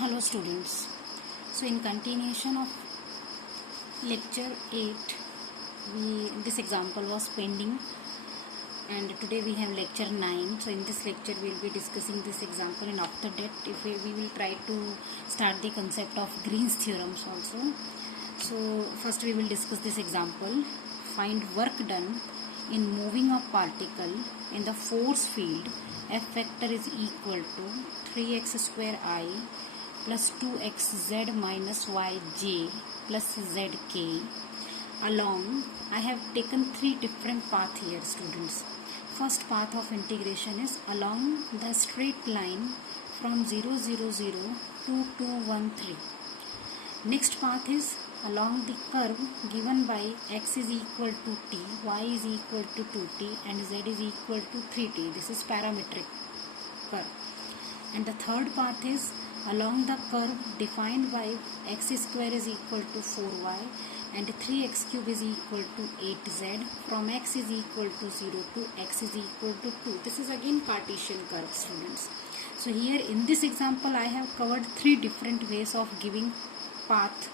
Hello students. So in continuation of lecture 8, this example was pending and today we have lecture 9. So in this lecture we will be discussing this example, and after that we will try to start the concept of Green's theorems also. So first we will discuss this example. Find work done in moving a particle in the force field. F vector is equal to 3x square I plus 2xz minus yj plus zk along. I have taken three different paths here, students. First path of integration is along the straight line from 0, 0, 0 to 2, 1, 3. Next path is along the curve given by x is equal to t, y is equal to 2t and z is equal to 3t. This is parametric curve. And the third path is along the curve defined by x square is equal to 4y and 3x cube is equal to 8z from x is equal to 0 to x is equal to 2. This is again Cartesian curve, students. So here in this example I have covered three different ways of giving path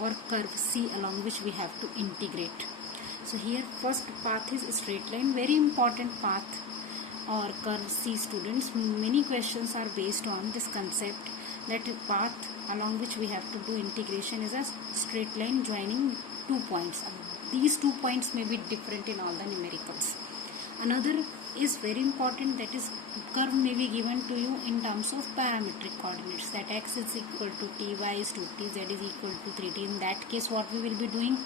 or curve C along which we have to integrate. So here first path is a straight line, very important path or curve C, students. Many questions are based on this concept that path along which we have to do integration is a straight line joining 2 points. These 2 points may be different in all the numericals. Another is very important, that is curve may be given to you in terms of parametric coordinates, that x is equal to t, y is 2t, z is equal to 3t. In that case what we will be doing?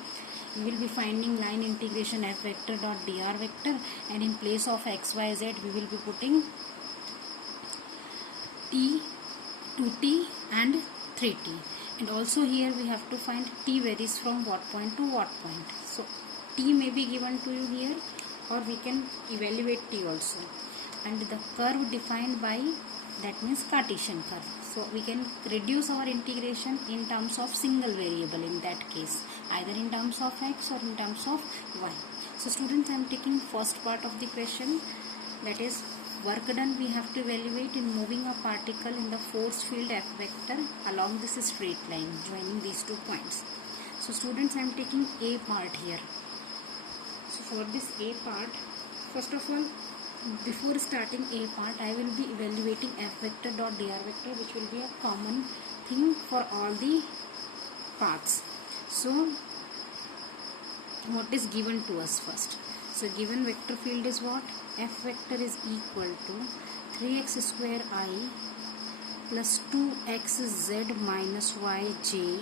We will be finding line integration f vector dot dr vector, and in place of x, y, z we will be putting t, 2t and 3t. And also here we have to find t varies from what point to what point. So t may be given to you here, or we can evaluate t also. And the curve defined by, that means Cartesian curve. So we can reduce our integration in terms of single variable in that case, either in terms of x or in terms of y. So students, I am taking first part of the question, that is work done we have to evaluate in moving a particle in the force field F vector along this straight line joining these 2 points. So students, I am taking A part here. So for this A part, first of all, before starting A part, I will be evaluating f vector dot dr vector, which will be a common thing for all the paths. So what is given to us first? So given vector field is what? F vector is equal to 3x square I plus 2xz minus yj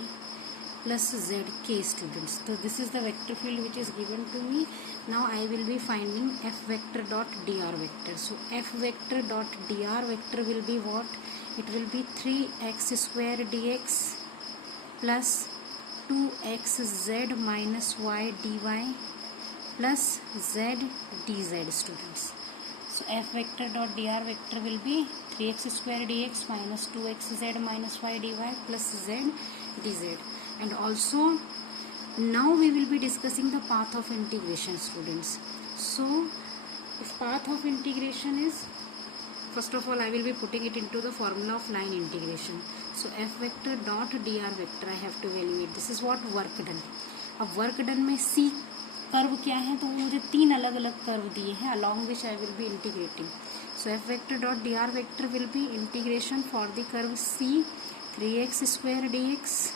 plus zk, students. So this is the vector field which is given to me. Now I will be finding f vector dot dr vector. So f vector dot dr vector will be what? It will be 3x square dx plus 2xz minus y dy plus z dz, students. So f vector dot dr vector will be 3x square dx minus 2xz minus y dy plus z dz. And also now we will be discussing the path of integration, students. So if path of integration is, first of all I will be putting it into the formula of line integration. So f vector dot dr vector I have to evaluate. This is what work done. अब work done में C curve क्या है, तो मुझे 3 अलग अलग curve दिए हैं along which I will be integrating. So f vector dot dr vector will be integration for the curve C 3x square dx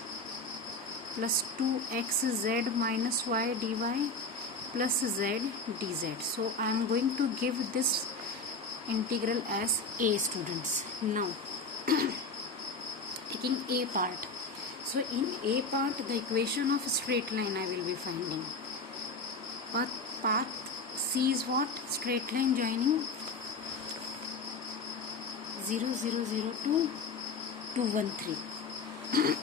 plus 2xz minus y dy plus z dz. So I am going to give this integral as A, students. Now taking A part. So in A part the equation of straight line I will be finding. But path C is what? Straight line joining 0, 0, 0 to 2, 1, 3.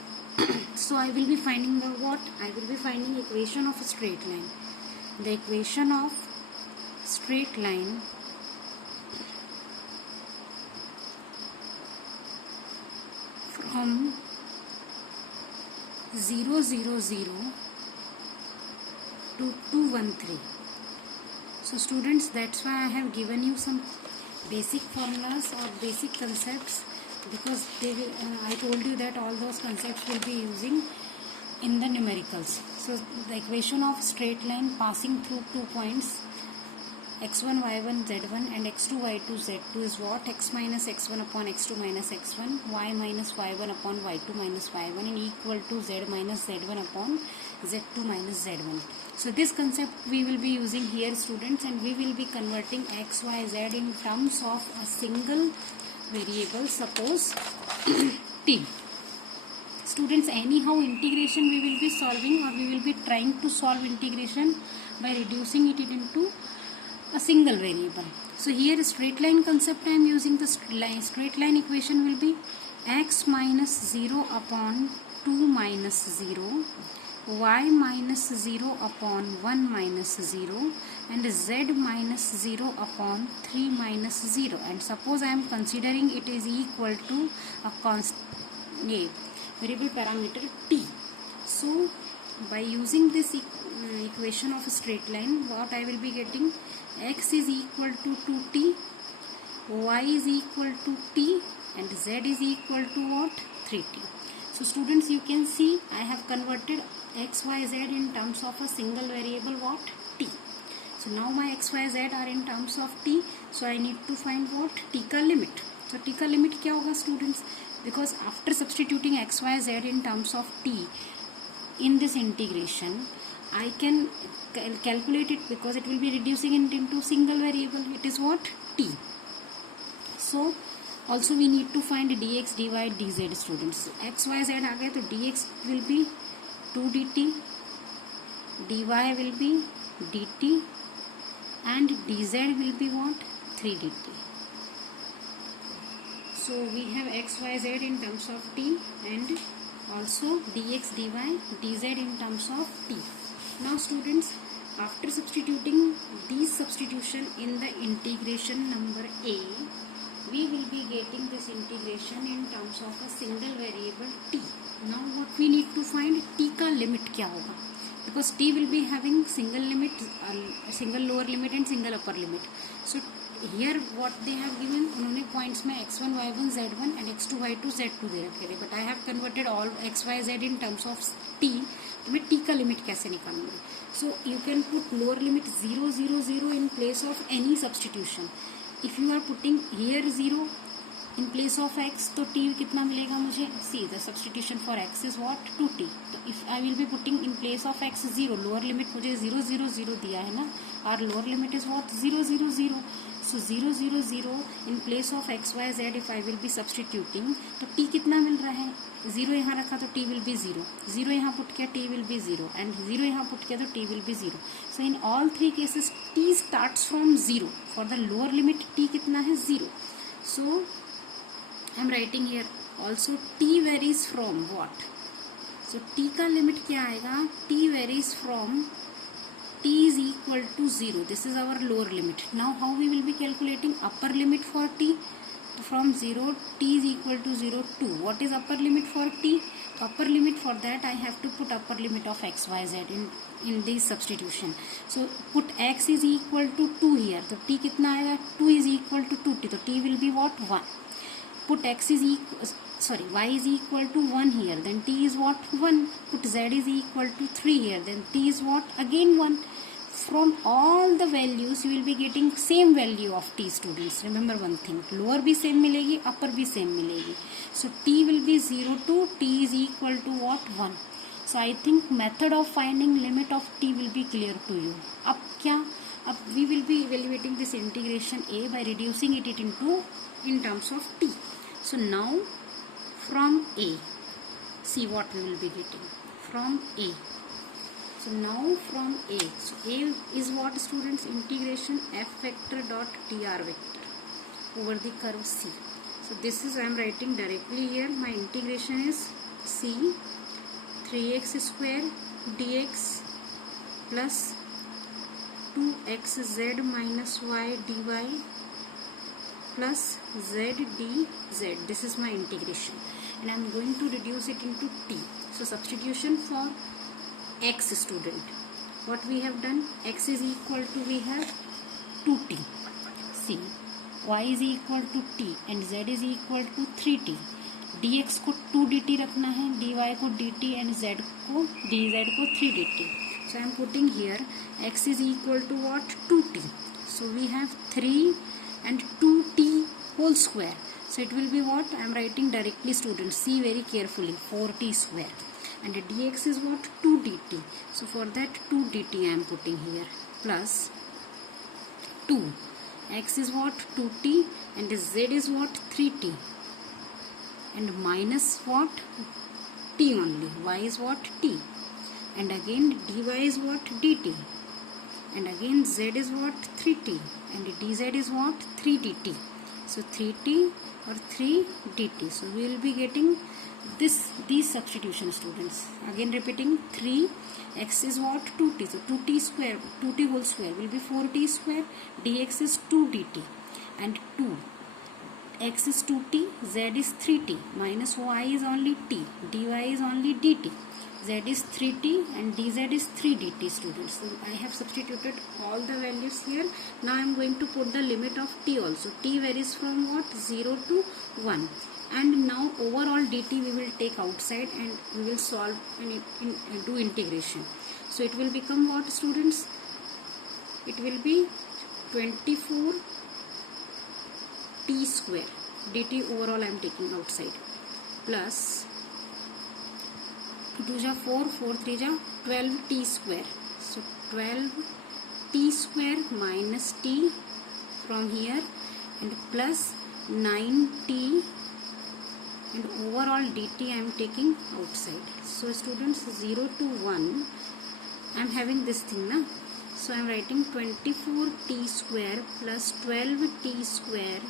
So I will be finding the what? I will be finding equation of a straight line. The equation of straight line from 0, 0, 0 to 2, 1, 3. So students, that's why I have given you some basic formulas or basic concepts because they will, I told you that all those concepts will be using in the numericals. So the equation of straight line passing through 2 points x1 y1 z1 and x2 y2 z2 is what? X minus x1 upon x2 minus x1, y minus y1 upon y2 minus y1, and equal to z minus z1 upon z2 minus z1. So this concept we will be using here, students, and we will be converting x, y, z in terms of a single variable, suppose t. Students, anyhow integration we will be solving, or we will be trying to solve integration by reducing it into a single variable. So here straight line concept I am using. The straight line equation will be x minus 0 upon 2 minus 0, y minus 0 upon 1 minus 0, and z minus 0 upon 3 minus 0. And suppose I am considering it is equal to a constant variable parameter t. So by using this equation of a straight line, what I will be getting? X is equal to 2t, y is equal to t, and z is equal to what? 3t. So students, you can see I have converted x, y, z in terms of a single variable, what? T. So now my x, y, z are in terms of t. So I need to find what? T का limit. So t का limit क्या होगा, students? Because after substituting x, y, z in terms of t in this integration, I can calculate it, because it will be reducing it into single variable. It is what? T. So also we need to find dx, dy, dz, students. X, y, z आ गए तो dx will be 2 dt, dy will be dt, and dz will be what? 3 dt. So we have x, y, z in terms of t, and also dx, dy, dz in terms of t. Now students, after substituting these substitution in the integration number a, we will be getting this integration in terms of a single variable t. Now what we need to find? t का limit क्या होगा? Because t will be having single limit, single lower limit and single upper limit. So here what they have given, उन्होंने points में x1 y1 z1 and x2 y2 z2 दे रखे थे, but I have converted all x y z in terms of t. तो मैं t का limit कैसे निकालूंगी? So you can put lower limit 0 0 0 in place of any substitution. If you are putting here 0 in place of x, तो t कितना मिलेगा मुझे? See, the substitution for x is what? 2t. तो if I will be putting in place of x 0, lower limit मुझे 0 0 0 दिया है ना, और lower limit is what? 0 0 0. So 0 0 0 in place of x y z if I will be substituting, तो t कितना मिल रहा है? 0 यहाँ रखा तो t will be 0, 0 यहाँ पुट किया t will be 0, and 0 यहाँ पुट किया तो t will be 0. So in all three cases t starts from 0. For the lower limit t कितना है? 0. So I am writing here also t varies from what? So t का limit क्या आएगा? t varies from t is equal to 0. This is our lower limit. Now how we will be calculating upper limit for t? From 0 t is equal to 0 to what is upper limit for t? Upper limit, for that I have to put upper limit of x y z in this substitution. So put x is equal to 2 here. तो t कितना आएगा? 2 is equal to 2t. तो t will be what? 1. Put x is equal, sorry, y is equal to 1 here. Then t is what? 1. Put z is equal to 3 here. Then t is what? Again 1. From all the values you will be getting same value of t, students. Remember one thing, lower भी same मिलेगी, upper भी same मिलेगी. So t will be 0 to t is equal to what? 1. So I think method of finding limit of t will be clear to you. अब क्या? अब we will be evaluating this integration a by reducing it into in terms of t. So now from a, see what we will be getting from a. So now from a, so a is what, students? Integration f vector dot dr vector over the curve c. So this is, I am writing directly here, my integration is c 3x square dx plus 2xz minus y dy plus z dz. This is my integration, and I am going to reduce it into t. So substitution for x, student. What we have done? X is equal to, we have 2t. See, y is equal to t and z is equal to 3t. dx को 2 dt रखना है, dy को dt and z को dz को 3 dt. So I am putting here x is equal to what? 2t. So we have 3 and 2t whole square. So it will be what? I am writing directly, students. See very carefully. 4t square. And dx is what? 2 dt. So for that 2 dt I am putting here. Plus 2. X is what? 2t and z is what? 3t. And minus what? T only. Y is what? T. And again dy is what? dt. And again z is what? 3t. And dz is what? 3 dt. So 3t or 3 dt. So we will be getting these substitution, students. Again repeating, 3 x is what? 2t. So 2t square, 2t whole square will be 4t square. dx is 2 dt. And 2 x is 2t, z is 3t, minus y is only t, dy is only dt, z is 3t and dz is 3 dt, students. So I have substituted all the values here. Now I am going to put the limit of t also. T varies from what? 0 to 1. And now overall dt we will take outside and we will solve and do integration. So it will become what, students? It will be 24 t square. dt overall I am taking outside. Plus 2 ja 4, 4 3 ja 12 t square. So 12 t square minus t from here and plus 9t and overall dt I am taking outside. So students, 0 to 1 I am having this thing na. So I am writing 24 t square plus 12 t square.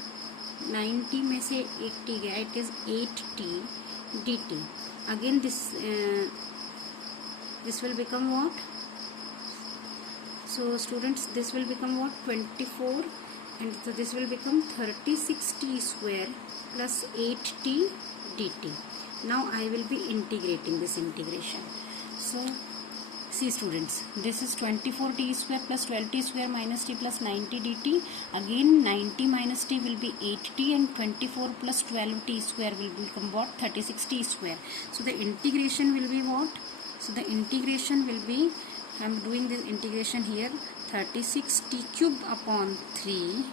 90 में से 80 गया, it is 8t dt. Again this will become what? So students, this will become what? 24 and so this will become 36t square plus 8t dt. Now I will be integrating this integration. So see students, this is 24t square plus 12t square minus t plus 90 dt. Again 90 minus t will be 8t and 24 plus 12t square will become what? 36t square. So the integration will be what? So the integration will be, I am doing this integration here, 36t cube upon 3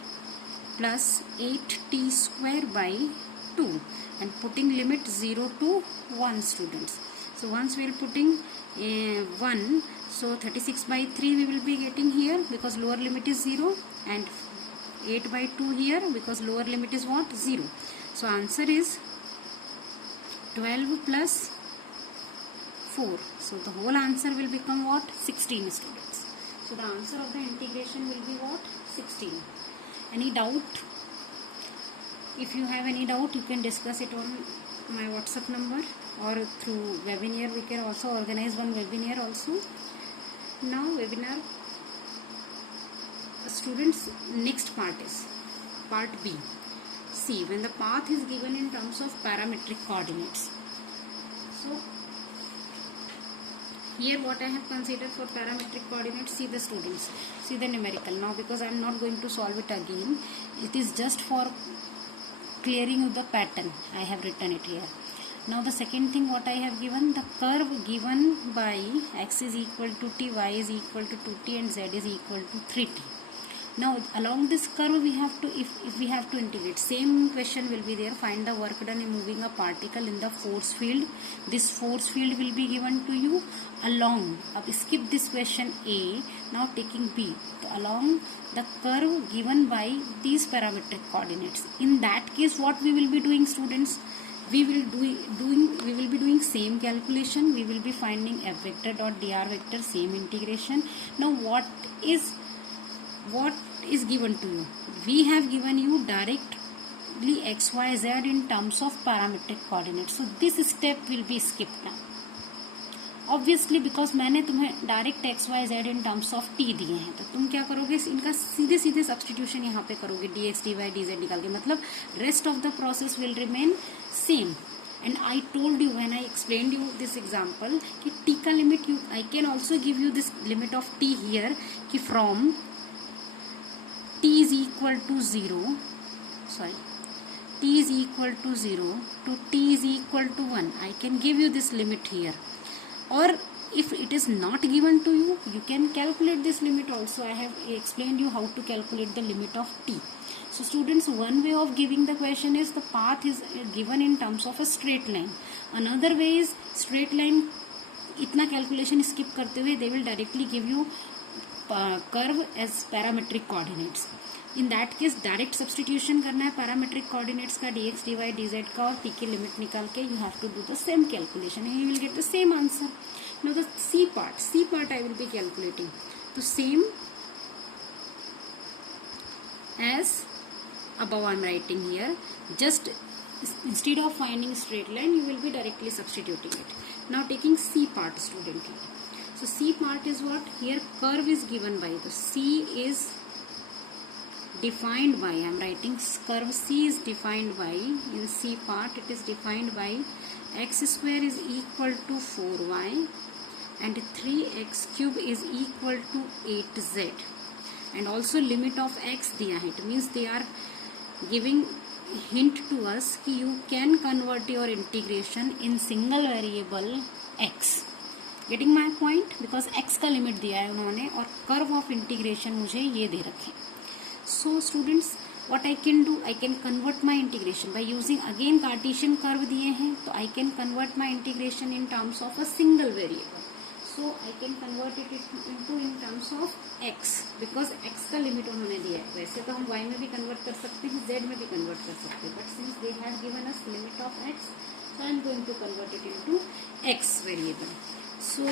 plus 8t square by 2 and putting limit 0 to 1, students. So once we are putting 1, so 36 by 3 we will be getting here because lower limit is 0 and 8 by 2 here because lower limit is what? 0. So answer is 12 plus 4. So the whole answer will become what? 16, students. So the answer of the integration will be what? 16. Any doubt? If you have any doubt, you can discuss it on my WhatsApp number or through webinar. We can also organize one webinar also. Now webinar, students, next part is part B. See, when the path is given in terms of parametric coordinates. So here what I have considered for parametric coordinates, see the students, see the numerical. Now because I am not going to solve it again, it is just for clearing of the pattern. I have written it here. Now the second thing what I have given, the curve given by x is equal to t, y is equal to 2t and z is equal to 3t. Now along this curve we have to, if we have to integrate, same question will be there. Find the work done in moving a particle in the force field. This force field will be given to you along, skip this question A, now taking B, along the curve given by these parametric coordinates. In that case what we will be doing, students? We will be doing same calculation. We will be finding f vector dot dr vector, same integration. Now what is given to you? We have given you directly x, y, z in terms of parametric coordinates. So this step will be skipped now. Obviously because मैंने तुम्हें direct x y z in terms of t दिए हैं, तो तुम क्या करोगे? इनका सीधे सीधे सब्सटीट्यूशन यहाँ पे करोगे, d x d y d z निकाल के. मतलब rest of the process will remain same. And I told you when I explained you this example कि टी का limit u, I can also give you this limit of t here कि from t is equal to 0 sorry, t is equal to 0 to t is equal to 1. I can give you this limit here. Or if it is not given to you, you can calculate this limit also. I have explained you how to calculate the limit of t. So students, one way of giving the question is the path is given in terms of a straight line. Another way is straight line, इतना calculation skip करते हुए they will directly give you curve as parametric coordinates. In that case direct substitution करना है parametric coordinates का dx dy dz का और t की limit निकाल के you have to do the same calculation and you will get the same answer. Now the c part I will be calculating. So same as above I am writing here, just instead of finding straight line you will be directly substituting it. Now taking c part, student. So c part is what? Here curve is given by, the c is defined by, I am writing curve c is defined by, in c part it is defined by x square is equal to 4y and 3x cube is equal to 8z. And also limit of x दिया है. It means they are giving hint to us कि you can convert your integration in single variable x. Getting my point? Because x का limit दिया है उन्होंने और curve of integration मुझे ये दे रखे. So students, what I can do, I can convert my integration by using again Cartesian curve दिए हैं, तो I can convert my integration in terms of a single variable. So I can convert it into in terms of x because x का limit उन्होंने दिया है. वैसे तो हम y में भी कन्वर्ट कर सकते हैं, z में भी कन्वर्ट कर सकते हैं, but since they have given us limit of x, so I am going to convert it into x variable. So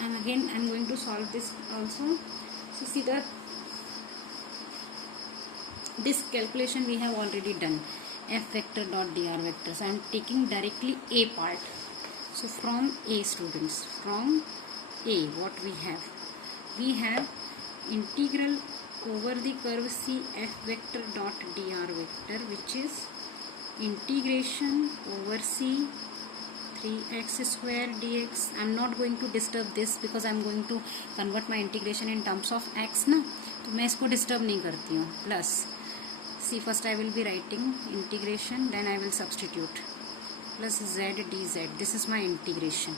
I am going to solve this also. So see that this calculation we have already done, f vector dot dr vector. So I am taking directly a part. So from a, students, from a, what we have integral over the curve c f vector dot dr vector, which is integration over c 3x square dx. I am not going to disturb this because I am going to convert my integration in terms of x ना, तो मैं इसको disturb नहीं करती हूँ. Plus see, first I will be writing integration, then I will substitute plus z dz. This is my integration.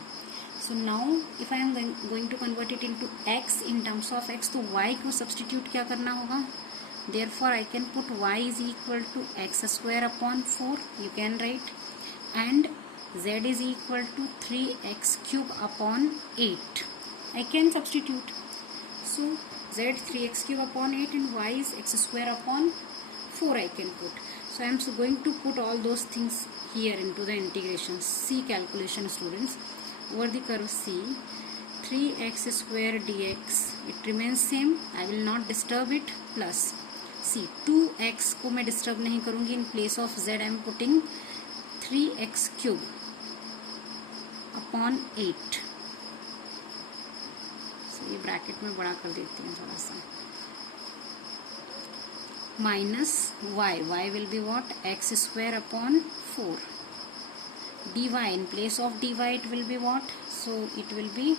So now if I am going to convert it into x in terms of x, तो y को substitute क्या करना होगा? Therefore I can put y is equal to x square upon 4, you can write, and z is equal to 3x cube upon 8. I can substitute. So z 3x cube upon 8 and y is x square upon 4 I can put. So I am going to put all those things here into the integration. C calculation, students. Over the curve C, 3x square dx, it remains same. I will not disturb it. Plus C, 2x को मैं disturb नहीं करूँगी. In place of z I am putting 3x cube upon 8. So ये bracket में बड़ा कर देती हूँ थोड़ा सा. Minus y will be what? X square upon 4. dy, in place of dy it will be what? So it will be,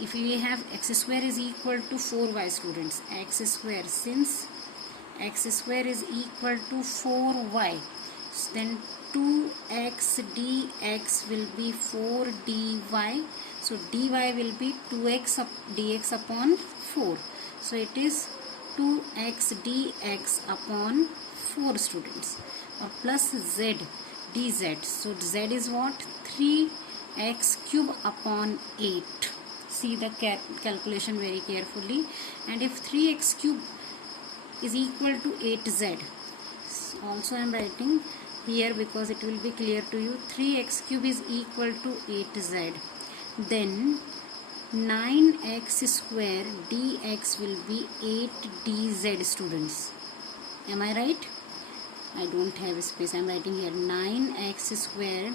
if we have x square is equal to 4y, students, x square, since x square is equal to 4y, then 2x dx will be 4 dy. So dy will be 2x dx upon 4. So it is 2x dx upon 4, students, or plus z dz. So z is what? 3x cube upon 8. See the calculation very carefully. And if 3x cube is equal to 8z, also I am writing here because it will be clear to you. 3x cube is equal to 8z. Then 9x square dx will be 8 dz, students. Am I right? I don't have space. I am writing here 9x square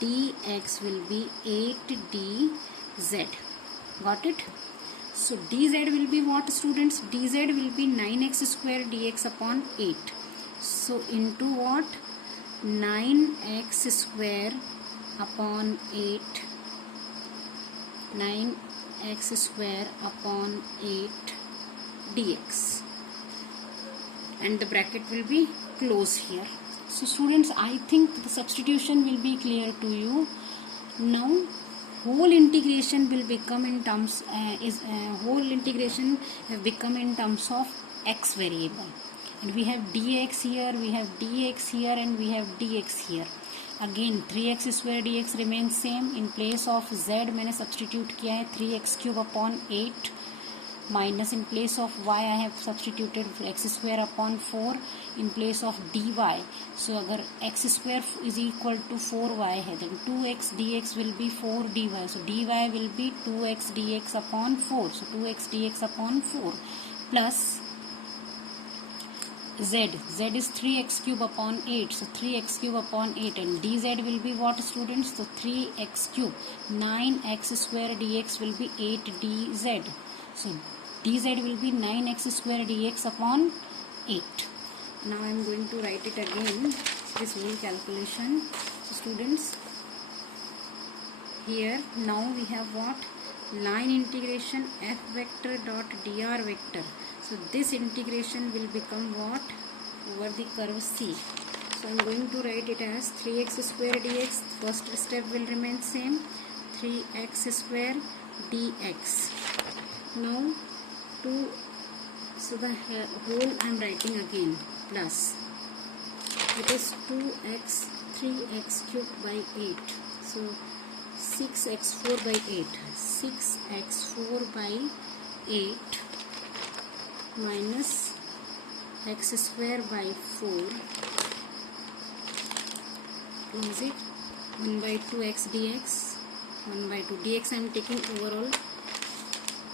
dx will be 8 dz. Got it? So dz will be what, students? dz will be 9x square dx upon 8. So into what? 9x square upon 8. 9x square upon 8 dx. And the bracket will be close here. So students, I think the substitution will be clear to you. Now whole integration will become in terms whole integration have become in terms of x variable, and we have dx here, we have dx here, and we have dx here. Again 3x square dx remains same. In place of z मैंने substitute किया है 3x cube upon 8, minus in place of y I have substituted x square upon 4 in place of dy. So अगर x square is equal to 4y है, then 2x dx will be 4 dy. So dy will be 2x dx upon 4. So 2x dx upon 4 plus z is 3x cube upon 8. So 3x cube upon 8, and dz will be what, students? So 3x cube, 9x square dx will be 8 dz. So dz will be 9x square dx upon 8. Now I am going to write it again, this whole calculation. So students, here now we have what? Line integration f vector dot dr vector. So this integration will become what? Over the curve C. So I am going to write it as 3x square dx. First step will remain same, 3x square dx. Now so the whole I am writing again, plus it is 2x 3x cubed by 8. So 6x4 by 8, 6x4 by 8 minus x square by 4, close it, 1 by 2x dx, 1 by 2 dx I am taking overall,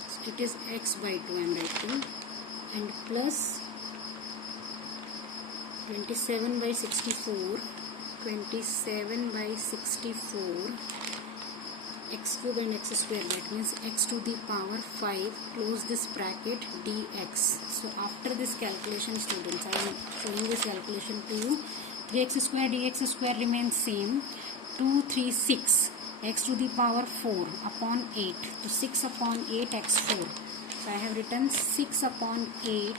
so it is x by 2 I am writing, and plus 27 by 64, 27 by 64 x cube and x square, that means x to the power 5, close this bracket, dx. So after this calculation, students, I am showing this calculation to you. 3x square dx square remains same, 236 x to the power 4 upon 8, so 6 upon 8 x4. So I have written 6 upon 8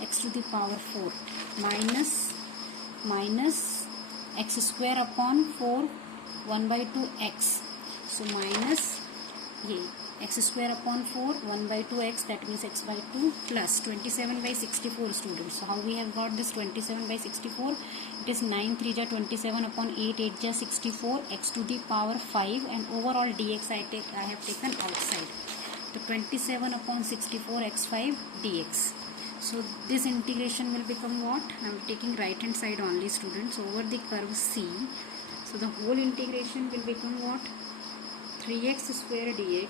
x to the power 4 minus x square upon 4, 1 by 2 x. So minus x square upon 4, 1 by 2 x, that means x by 2, plus 27 by 64, students. So how we have got this 27 by 64? It is 9 3 ja 27 upon 8 8 ja 64 x to the power 5, and overall dx I have taken outside. So 27 upon 64 x5 dx. So this integration will become what? I am taking right hand side only, students, over the curve C. So the whole integration will become what? 3x square dx